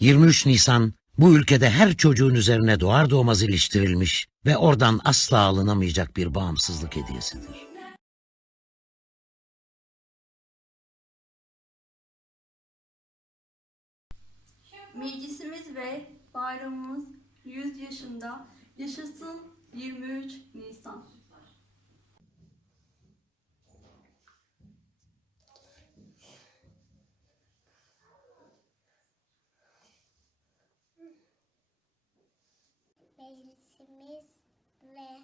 23 Nisan bu ülkede her çocuğun üzerine doğar doğmaz iliştirilmiş ve oradan asla alınamayacak bir bağımsızlık hediyesidir. Meclisimiz ve bayramımız 100 yaşında. Yaşasın 23 Nisan. Meclisimiz ve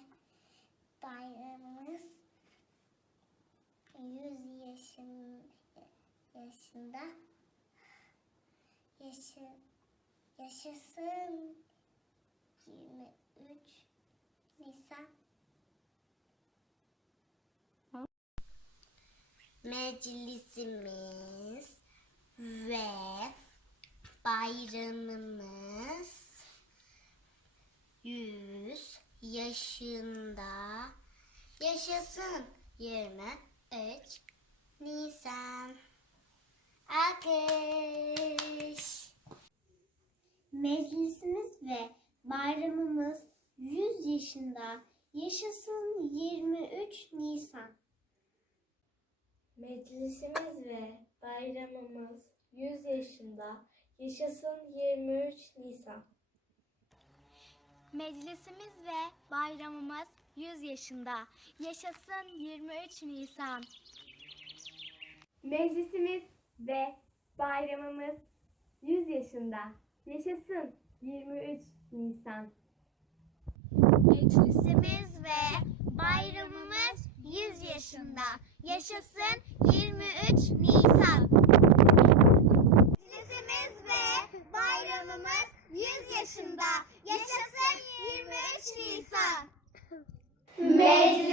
bayramımız 100 yaşın, yaşında. Yaşı, yaşasın. 23 Nisan. Meclisimiz ve bayramımız yüz yaşında yaşasın 23 Nisan. Alkış. Meclisimiz ve bayramımız 100 yaşında yaşasın 23 Nisan. Meclisimiz ve bayramımız 100 yaşında yaşasın 23 Nisan. Meclisimiz ve bayramımız 100 yaşında. Yaşasın 23 Nisan. Meclisimiz ve bayramımız 100 yaşında yaşasın 23 Nisan. Meclisimiz ve bayramımız 100 yaşında. Yaşasın 23 Nisan. Meclisimiz ve bayramımız 100 yaşında. Yaşasın 23 Nisan. Meclisimiz ve bayramımız